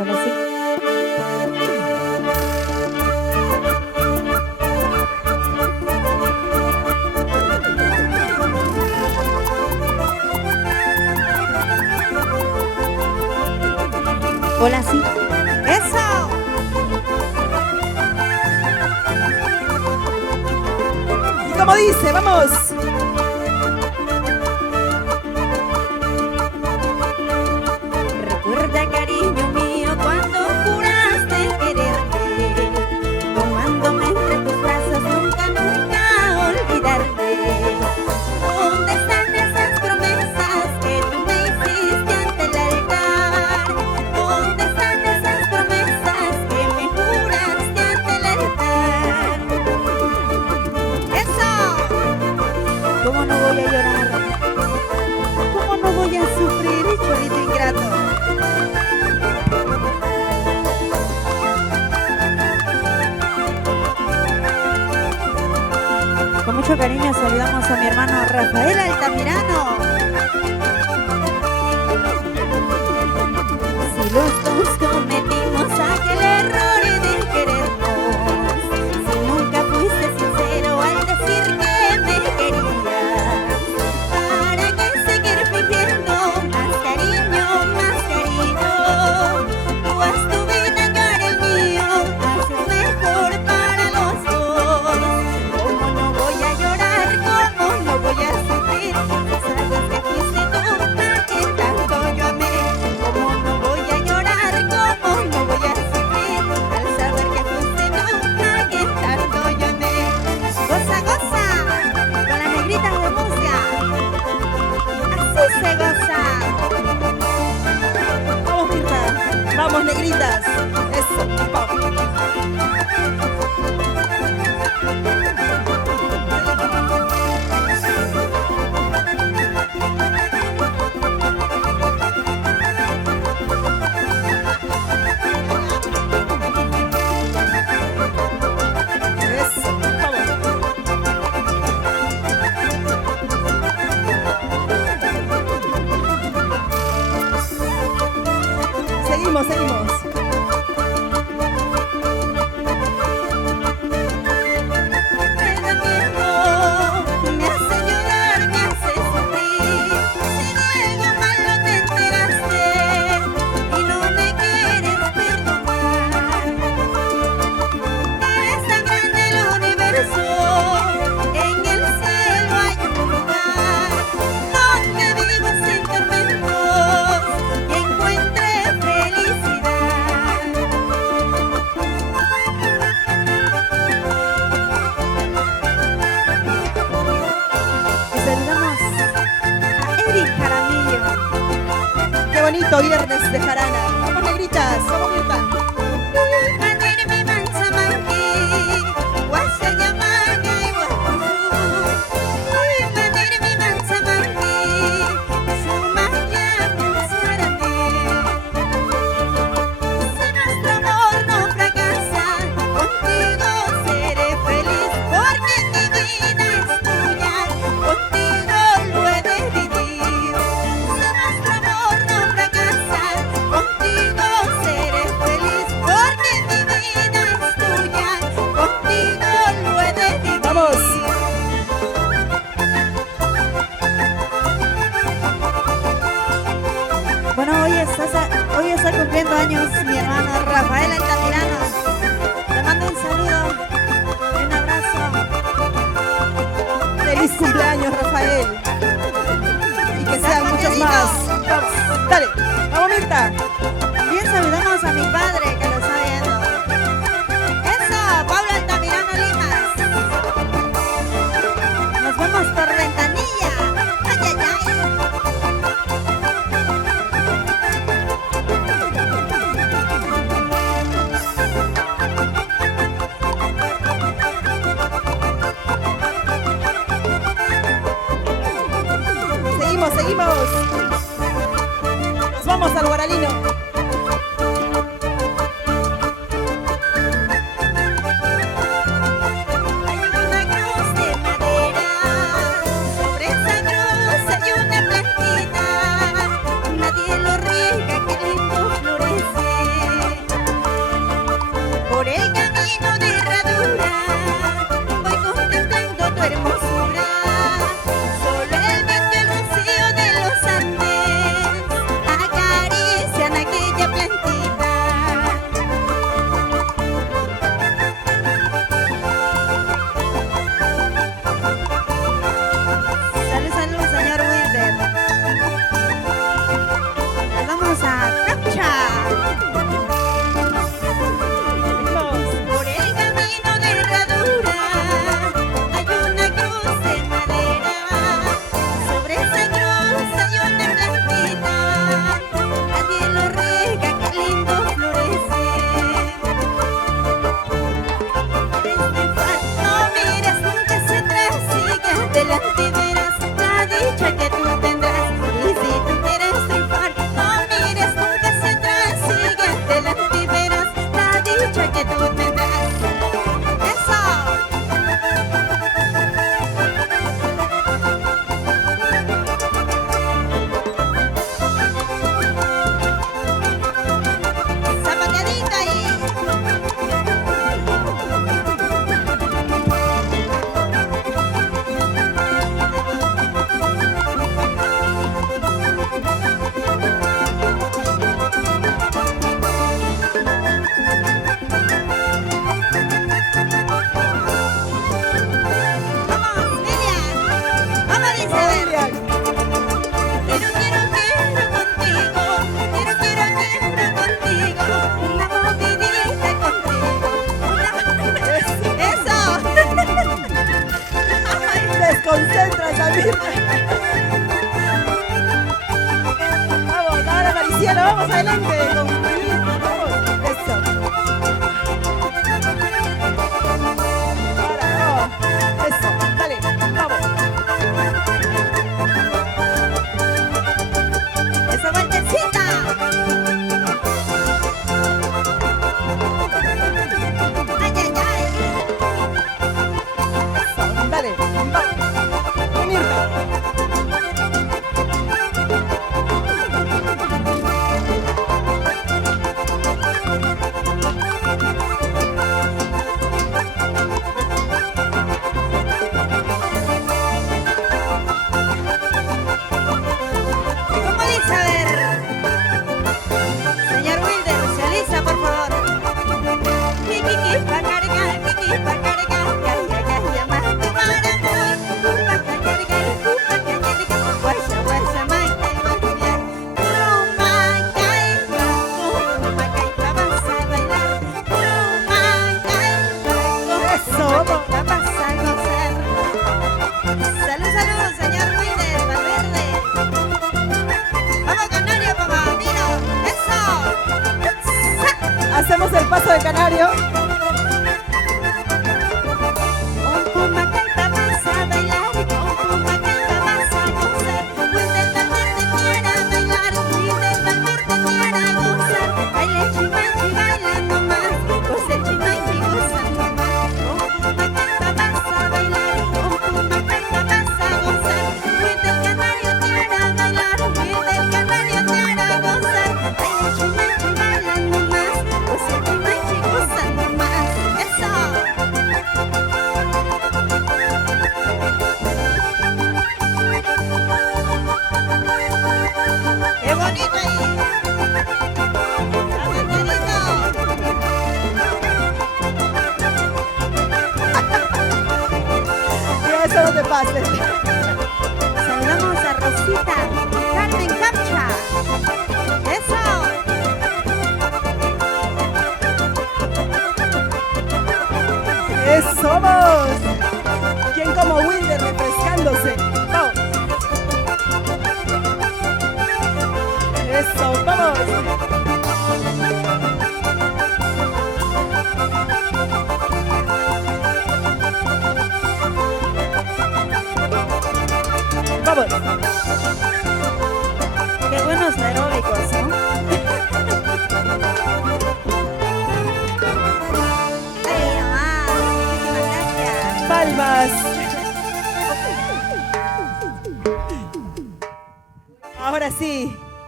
Hola, sí. Hola, sí. ¡Eso! Y como dice, vamos. Recuerda, cariño mío, cuando juraste quererme, tomándome entre tus brazos, nunca, nunca olvidarte. ¿Dónde están esas promesas que tú me hiciste ante el altar? ¿Dónde están esas promesas que me juraste ante el altar? ¡Eso! ¿Cómo no voy a llorar? ¿Cómo no voy a sufrir, cholito ingrato? Con mucho cariño saludamos a mi hermano Rafael Altamirano. Si los dos cometimos aquel error de querernos, si nunca fuiste sincero al decir que me querías, ¿para qué seguir fingiendo más cariño, más cariño? Tú haz tu vida, yo haré el mío, haces mejor para los dos. ¿Cómo no voy a llorar? ¿Cómo no voy a sufrir? Sabes que fuiste tú a quien tanto yo amé. ¿Cómo no voy a llorar? ¿Cómo no voy a sufrir? Al saber que fuiste tú a quien tanto yo amé. Goza, goza, con las negritas de música. Así se goza. Vamos, Mirta. Vamos, negritas. Eso, vamos. Eso, vamos. Seguimos, seguimos. Me da miedo, me hace llorar, me hace sufrir. Si de algo malo te enteraste y no me quieres perdonar. Es tan grande el universo, en el cielo hay un lugar donde vivo sin tormentos y encuentre felicidad. Y saludamos a Eric Jaramillo. Qué bonito viernes de jarana. Vamos, negritas. Vamos, Mirta. Mandirme manchamanqui, guasayamaga y guapuzú. Mandirme manchamanqui, sumaya pensarame. Si nuestro amor no fracasa, contigo seré feliz, porque mi vida es tuya, contigo lo he de vivir. Si nuestro amor no fracasa, contigo seré feliz, porque mi vida es tuya, contigo lo he de vivir. Vamos. Bueno, hoy está cumpliendo años mi hermano Rafael Altamirano. Le mando un saludo y un abrazo. Feliz cumpleaños, Rafael. Y que sean muchos más. Vamos, dale. Vamos, Mirta. También saludamos a mi padre que lo está viendo. Eso, Pablo Altamirano Limas. Nos vamos por ventanilla. Ay, ay, ay. Seguimos, seguimos. Nos vamos al Guaralino. Hay una cruz de madera, sobre esa cruz hay una plantita, nadie lo riega, qué lindo florece. decirte. Vamos, ahora Maricielo, vamos adelante con Lili. Vamos, eso. Ahora, vamos. Eso, dale, vamos. ¡Esa vueltecita! ¡Ay, ay, ay! Eso, dale, vamos. Mirta. ¿Y cómo dice? A ver. Señor Wilder, se alisa, por favor. Kiki, pa' cargar, kiki, pa' cargar. Calla, calla, más tu maratón. Pa' cargar, pa' cargar. Guaya, guaya, más del mundial. Rumacaipa, rumacaipa, vas a bailar. Rumacaipa, Eso, vamos. vas a gozar. Salud, salud, señor Wilder, Valverde. Vamos, Canario, papá, mira, eso. Hacemos el paso de canario. Con Pumacaipa vas a bailar, con Pumacaipa vas a gozar. Wilder Valverde quiera bailar, Wilder Valverde quiera gozar. Baile chimanchi, bailando más, goce chimanchi, gozando más. Con Pumacaipa vas a bailar, con Pumacaipa vas a gozar. Wilder Canario quiera bailar, Wilder Canario quiera gozar. Baile chimanchi, bailando más, goce chimanchi, gozando más. Eso. ¡Qué bonito ahí! Mira, eso no te pases. Saludamos a Rosita Carmen Capcha. ¡Eso! Eso, vamos. ¿Quién como Wilder refrescándose? Vamos. Eso, vamos. Vamos. ¡Qué buenos aeróbicos, ¿no? ¡Ay, mamá! Muchísimas gracias. Palmas. Ahora sí.